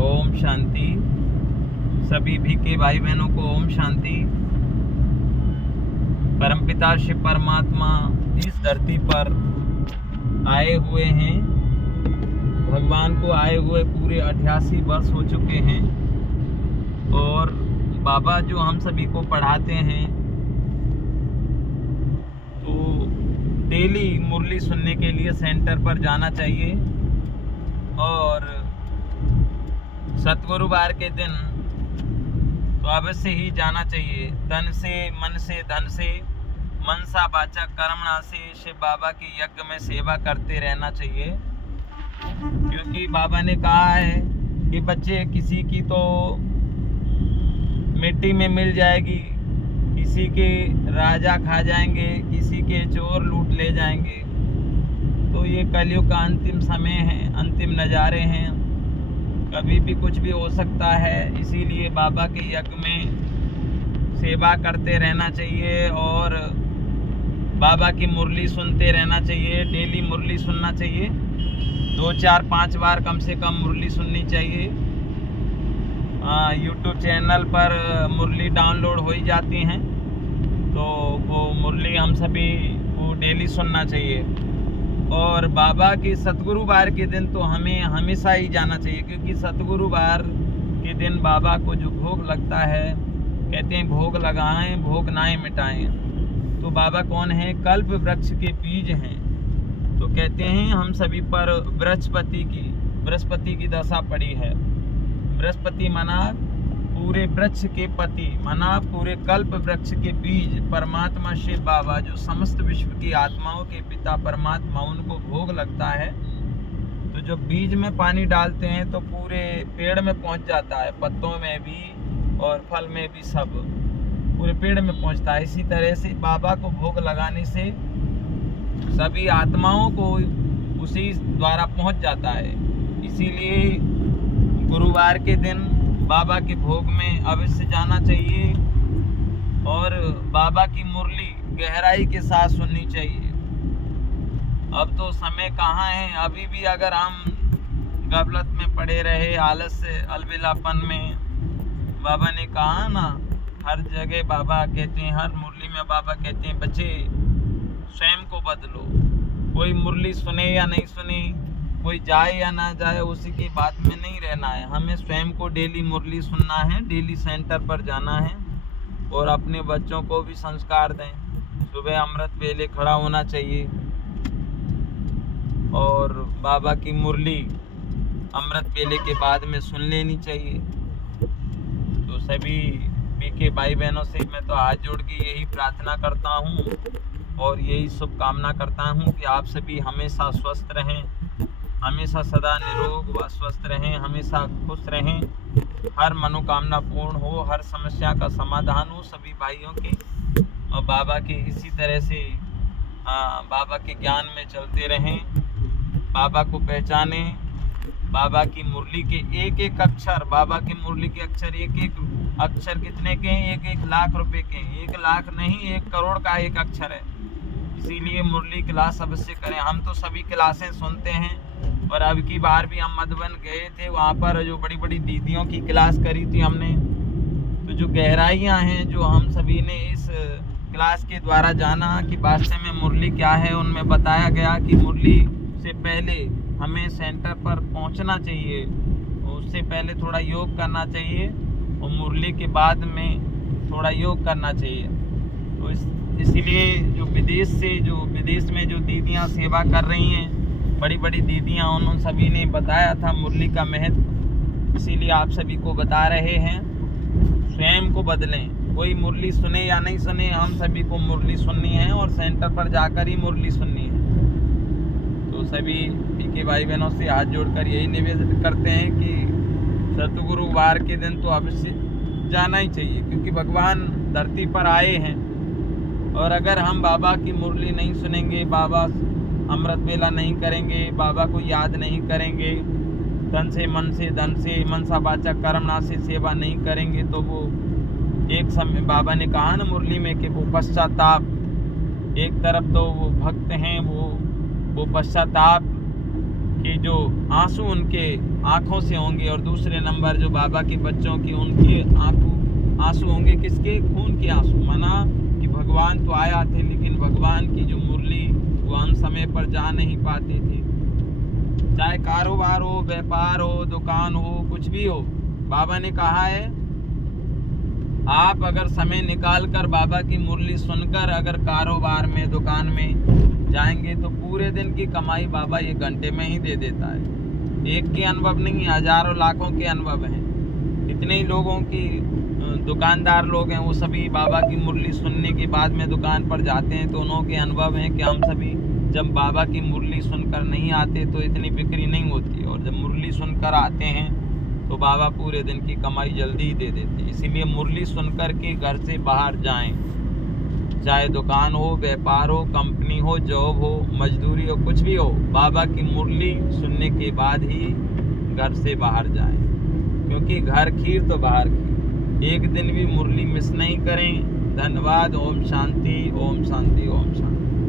ओम शांति। सभी भीखे भाई बहनों को ओम शांति। परमपिता शिव परमात्मा इस धरती पर आए हुए हैं। भगवान को आए हुए पूरे 88 वर्ष हो चुके हैं और बाबा जो हम सभी को पढ़ाते हैं, तो डेली मुरली सुनने के लिए सेंटर पर जाना चाहिए और सतगुरुवार के दिन तो अवश्य ही जाना चाहिए। तन से, मन से, धन से, मनसा वाचा कर्मणा से शिव बाबा की यज्ञ में सेवा करते रहना चाहिए। क्योंकि बाबा ने कहा है कि बच्चे किसी की तो मिट्टी में मिल जाएगी, किसी के राजा खा जाएंगे, किसी के चोर लूट ले जाएंगे। तो ये कलयुग का अंतिम समय है, अंतिम नज़ारे हैं, कभी भी कुछ भी हो सकता है। इसीलिए बाबा के यज्ञ में सेवा करते रहना चाहिए और बाबा की मुरली सुनते रहना चाहिए। डेली मुरली सुनना चाहिए, 2, 4, 5 बार कम से कम मुरली सुननी चाहिए। यूट्यूब चैनल पर मुरली डाउनलोड हो ही जाती हैं, तो वो मुरली हम सभी को डेली सुनना चाहिए। और बाबा की सतगुरुवार के दिन तो हमें हमेशा ही जाना चाहिए, क्योंकि सतगुरुवार के दिन बाबा को जो भोग लगता है, कहते हैं भोग लगाएं भोग नाए मिटाएं। तो बाबा कौन है? कल्प वृक्ष के बीज हैं। तो कहते हैं हम सभी पर बृहस्पति की दशा पड़ी है। बृहस्पति माना पूरे वृक्ष के पति, माना पूरे कल्प वृक्ष के बीज परमात्मा शिव बाबा, जो समस्त विश्व की आत्माओं के पिता परमात्मा, उनको भोग लगता है। तो जब बीज में पानी डालते हैं तो पूरे पेड़ में पहुंच जाता है, पत्तों में भी और फल में भी, सब पूरे पेड़ में पहुंचता है। इसी तरह से बाबा को भोग लगाने से सभी आत्माओं को उसी द्वारा पहुंच जाता है। इसीलिए गुरुवार के दिन बाबा के भोग में अवश्य जाना चाहिए और बाबा की मुरली गहराई के साथ सुननी चाहिए। अब तो समय कहाँ है, अभी भी अगर हम गफलत में पड़े रहे, आलस से, अलविलापन में, बाबा ने कहा ना, हर जगह बाबा कहते हैं, हर मुरली में बाबा कहते हैं बच्चे स्वयं को बदलो। कोई मुरली सुने या नहीं सुने, कोई जाए या ना जाए, उसी की बात में नहीं रहना है। हमें स्वयं को डेली मुरली सुनना है, डेली सेंटर पर जाना है और अपने बच्चों को भी संस्कार दें। सुबह अमृत वेले खड़ा होना चाहिए और बाबा की मुरली अमृत वेले के बाद में सुन लेनी चाहिए। तो सभी भीखे भाई बहनों से मैं तो हाथ जोड़ के यही प्रार्थना करता हूँ और यही शुभकामना करता हूँ कि आप सभी हमेशा स्वस्थ रहें, हमेशा सदा निरोग व स्वस्थ रहें, हमेशा खुश रहें, हर मनोकामना पूर्ण हो, हर समस्या का समाधान हो सभी भाइयों की। और बाबा के इसी तरह से बाबा के ज्ञान में चलते रहें, बाबा को पहचानें। बाबा की मुरली के एक एक अक्षर, बाबा की मुरली के अक्षर, एक एक अक्षर कितने के हैं? 1-1 लाख रुपए के हैं। 1 लाख नहीं, 1 करोड़ का एक अक्षर है। इसीलिए मुरली क्लास अवश्य करें। हम तो सभी क्लासें सुनते हैं और अब की बार भी हम मधुबन गए थे, वहाँ पर जो बड़ी बड़ी दीदियों की क्लास करी थी हमने। तो जो गहराइयाँ हैं, जो हम सभी ने इस क्लास के द्वारा जाना कि वास्तव में मुरली क्या है, उनमें बताया गया कि मुरली से पहले हमें सेंटर पर पहुँचना चाहिए, उससे पहले थोड़ा योग करना चाहिए और मुरली के बाद में थोड़ा योग करना चाहिए। तो इसीलिए जो विदेश में जो दीदियाँ सेवा कर रही हैं, बड़ी बड़ी दीदियाँ, उन सभी ने बताया था मुरली का महत्व। इसीलिए आप सभी को बता रहे हैं, स्वयं को बदलें। कोई मुरली सुने या नहीं सुने, हम सभी को मुरली सुननी है और सेंटर पर जाकर ही मुरली सुननी है। तो सभी भीखे भाई बहनों से हाथ जोड़कर यही निवेदन करते हैं कि सतगुरुवार के दिन तो अवश्य जाना ही चाहिए, क्योंकि भगवान धरती पर आए हैं। और अगर हम बाबा की मुरली नहीं सुनेंगे, बाबा अमृत वेला नहीं करेंगे, बाबा को याद नहीं करेंगे, तन से, मन से, धन से, मनसा वाचा कर्मणा से सेवा नहीं करेंगे, तो वो एक समय बाबा ने कहा ना मुरली में कि वो पश्चाताप, एक तरफ तो वो भक्त हैं, वो पश्चाताप कि जो आंसू उनके आँखों से होंगे, और दूसरे नंबर जो बाबा के बच्चों की उनके आंसू होंगे किसके? खून के आंसू। माना कि भगवान तो आया थे, लेकिन भगवान की जो मुरली वो हम समय पर जा नहीं पाते थे। चाहे कारोबार हो, व्यापार हो, दुकान हो, कुछ भी हो, बाबा ने कहा है आप अगर समय निकाल कर बाबा की मुरली सुनकर अगर कारोबार में, दुकान में जाएंगे तो पूरे दिन की कमाई बाबा ये घंटे में ही दे देता है। एक के अनुभव नहीं, हजारों लाखों के अनुभव हैं। इतने ही लोगों की दुकानदार लोग हैं, वो सभी बाबा की मुरली सुनने के बाद में दुकान पर जाते हैं, तो उन्हों के अनुभव हैं कि हम सभी जब बाबा की मुरली सुनकर नहीं आते तो इतनी बिक्री नहीं होती, और जब मुरली सुनकर आते हैं तो बाबा पूरे दिन की कमाई जल्दी ही दे देते हैं। इसीलिए मुरली सुनकर के घर से बाहर जाएं, चाहे दुकान हो, व्यापार हो, कंपनी हो, जॉब हो, मजदूरी हो, कुछ भी हो, बाबा की मुरली सुनने के बाद ही घर से बाहर जाएं, क्योंकि घर खीर तो बाहर खीर। एक दिन भी मुरली मिस नहीं करें। धन्यवाद। ओम शांति, ओम शांति, ओम शांति।